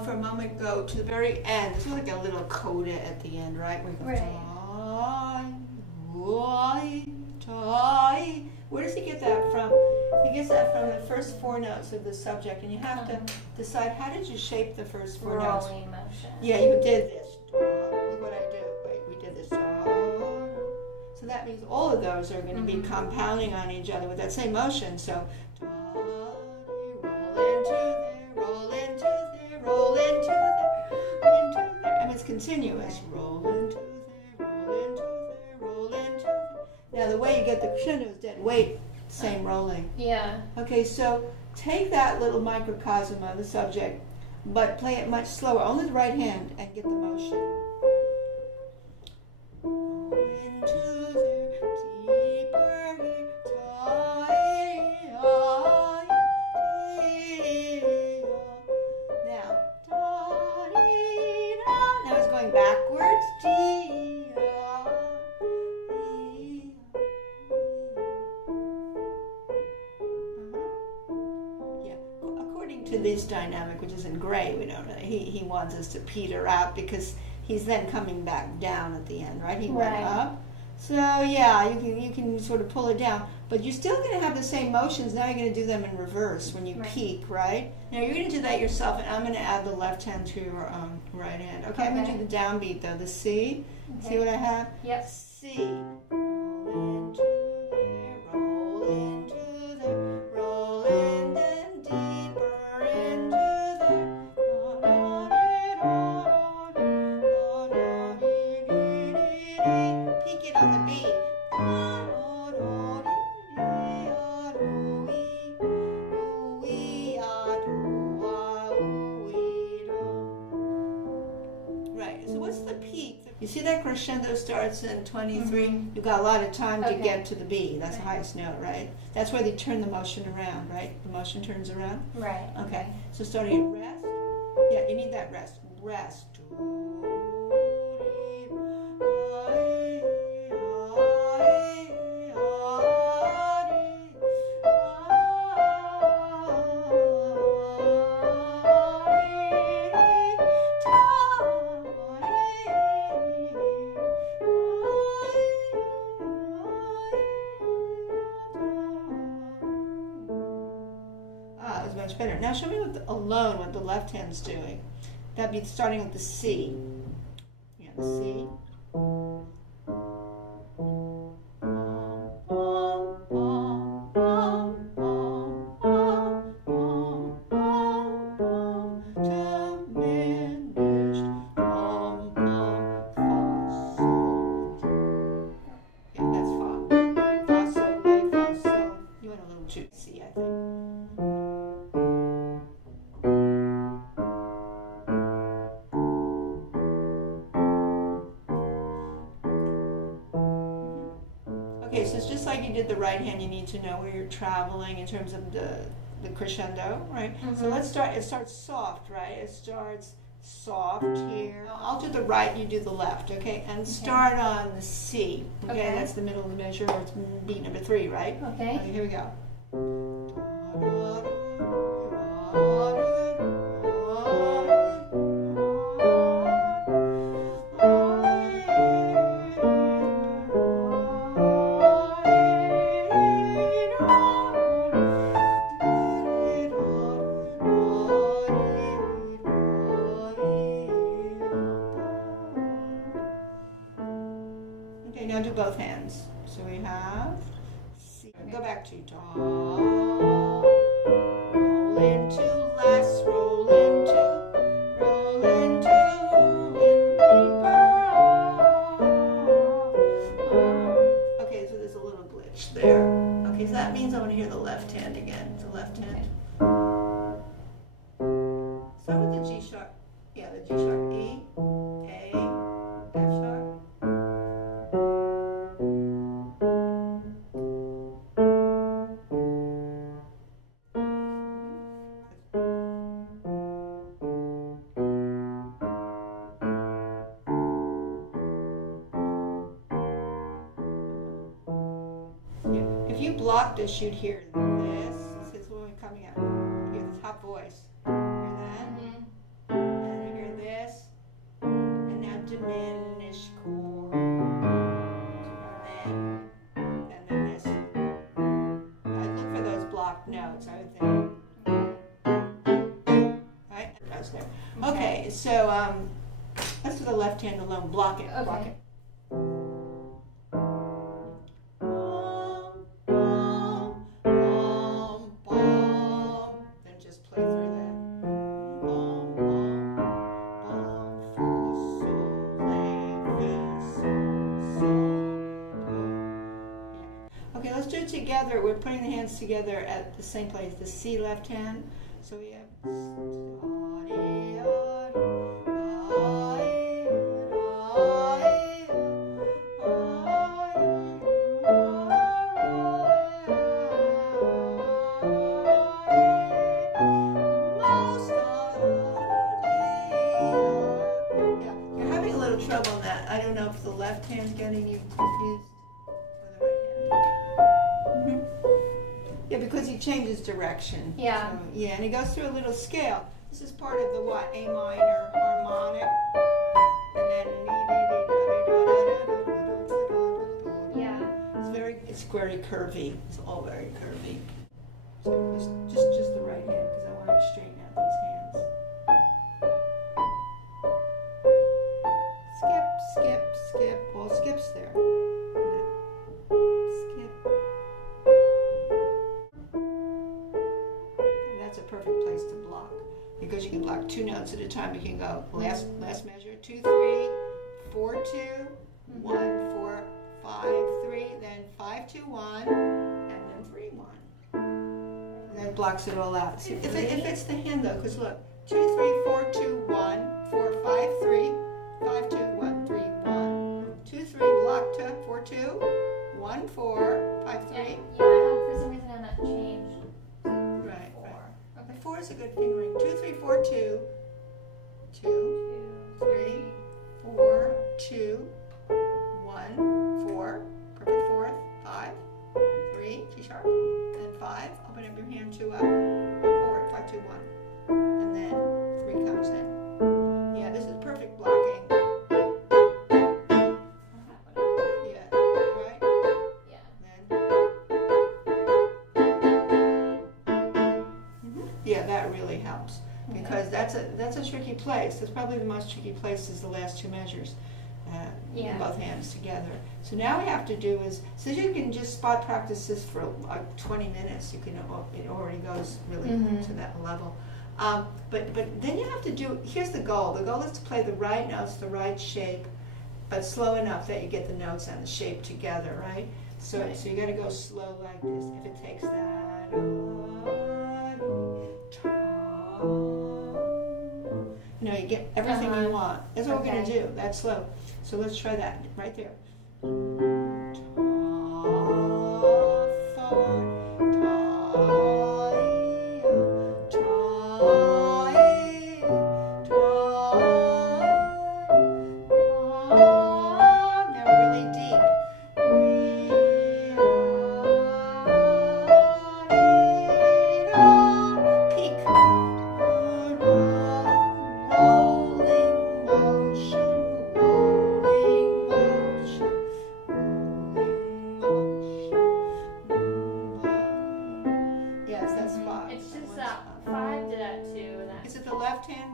for a moment, go to the very end. It's like a little coda at the end, right? Where you go, right. Where does he get that from? He gets that from the first four notes of the subject, and you have to decide, how did you shape the first four notes? Rolling motion. Yeah, you did this. Look what I do. Wait, we did this. So that means all of those are going to be compounding on each other with that same motion. So, roll into there, roll into there, into there. I mean, it's continuous. Roll into there, roll into there, roll into there. Now, the way you get the crescendo is dead weight, same rolling. Yeah. Okay, so take that little microcosm of the subject, but play it much slower, only the right hand, and get the motion. Roll into there, deeper here, now it's going backwards. To this dynamic, which is in gray, we don't know. He wants us to peter out because he's then coming back down at the end, right? He went up. So yeah, you can sort of pull it down, but you're still going to have the same motions. Now you're going to do them in reverse when you peak, right? Now you're going to do that yourself, and I'm going to add the left hand to your right hand. Okay, I'm going to do the downbeat though. The C. Okay. See what I have? Yep. C. Roll into there, roll into there, roll in, then deeper. Peak it on the beat. Right, so what's the peak? You see that crescendo starts in 23? You've got a lot of time to get to the B. That's the highest note, right? That's where they turn the motion around, right? The motion turns around? Right. Okay, so starting at rest. Yeah, you need that rest. Rest. Much better. Now show me what what the left hand's doing. That'd be starting with the C. Yeah, the C. Okay, so it's just like you did the right hand, you need to know where you're traveling in terms of the crescendo, right? So let's start, it starts soft, right? It starts soft here. I'll do the right, you do the left, okay? And start on the C, okay? That's the middle of the measure, or it's beat number 3, right? Okay. Here we go. Now do both hands. So we have C. Go back to do. Roll into less, roll into, in deeper. Okay, so there's a little glitch there. Okay, so that means I want to hear the left hand again. The left hand. Start with the G sharp. Yeah, the G sharp, E, A, F sharp. If you block this, you'd hear this. This is when we're coming out. You hear the top voice. Hear that? notes, I would think. Right? That's there. Okay, so let's do the left hand alone. Block it. Okay. Block it. Then just play through that. Okay, let's do it together. We're putting the hands together at the same place, the C left hand. So we have. Trouble on that. I don't know if the left hand's getting you confused or the right hand. Yeah, because he changes direction. Yeah. So, yeah, and he goes through a little scale. This is part of the what? A minor harmonic. And then yeah. It's very curvy. It's all very curvy. So just the right hand because I want to straighten out these hands. Skip, all skips there. Skip. And that's a perfect place to block because you can block 2 notes at a time. You can go last measure 2 3 4 2 1 4 5 3, then 5 2 1, and then 3 1. And then blocks it all out. See, if it's the hand though, because look 2 3 4 2 1 4 5 3 5 2 1 3 1 2 3 block to 4 2 1 4 5 3. Yeah, for some reason I'm not changed. Right. 4. Okay, 4 is a good fingering. 2 3 4 2 2 3 4 2 1 4 perfect fourth 5 3 G sharp and 5. Open up your hand to chord 5 2 1 and then 3 comes in. Yeah, this is perfect blocking. Yeah, that really helps because that's a tricky place. That's probably the most tricky place is the last 2 measures, both hands together. So now we have to do is so you can just spot practice this for like 20 minutes. You can it already goes really to that level. But then you have to do. Here's the goal. The goal is to play the right notes, the right shape, but slow enough that you get the notes and the shape together, right? So you got to go slow like this. If it takes that. You know, you get everything you want. That's what we're going to do. That's slow. So let's try that right there. Now really deep. Left hand?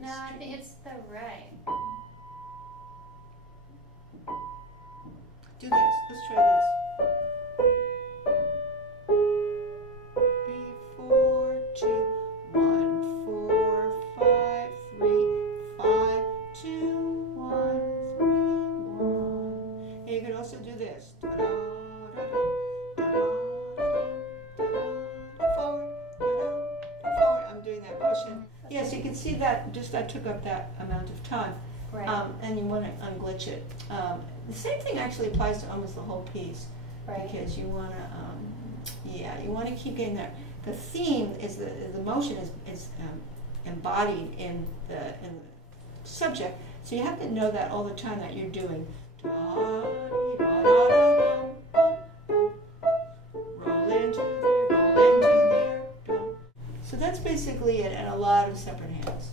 No, I think it's the right. Do this. Let's try this. 3 4 2 1 4 5 3 5 2 1 3 1. And you can also do this. Forward. I'm doing that motion. Yes, you can see that just I took up that amount of time, Right. And you want to unglitch it. The same thing actually applies to almost the whole piece, because you want to, you want to keep getting that. The theme is the motion is embodied in the subject, so you have to know that all the time that you're doing. So that's basically it, and a lot of separate hands.